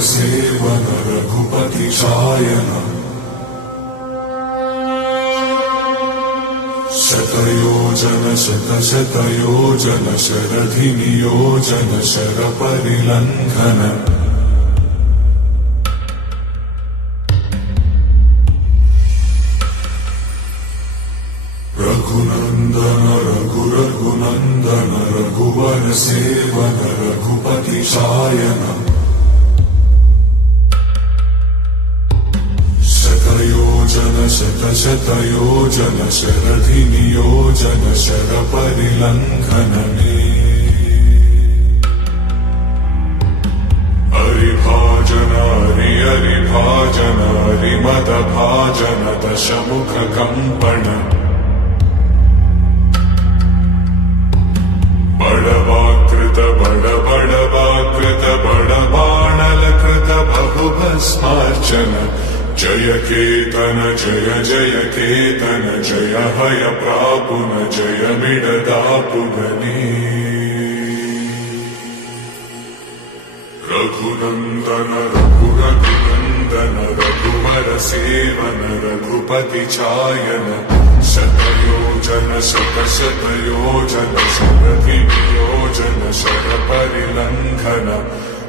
सेवन रघुपति चायन शतयोजन शतशतयोजन शरधि नियोजन शरपरिलङ्घन रघुनन्दन रघुनन्दन रघुवर सेवन रघुपति चायन शतयोजन शतशतयोजन शरधि नियोजन शरपरिलङ्घन हरिभाजन हरिभाजन हरिमदभाजन दशमुख कंपन बड़वाकृत बड़वाकृत बड़बाणलकृत बहुभस्मार्चन जय केतन जय जय केतन जय हय प्रापुन जय मिडदापुगने रघुनन्दन रघुनन्दन रघुवर सेवन रघुपति चायन शतयोजन शतशतयोजन शरधि नियोजन शरपरिलङ्घन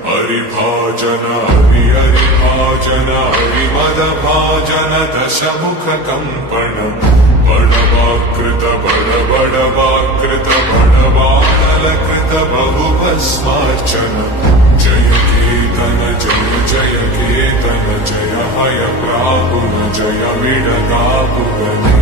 हरिभाजन हरिभाजन हरिमदभाजन दशमुख कंपन बड़वाकृत बड़वाकृत बड़बाणलकृत बहुभस्मार्चन जय केतन जय जय केतन जय हय प्रापुन जय मिडदापुगने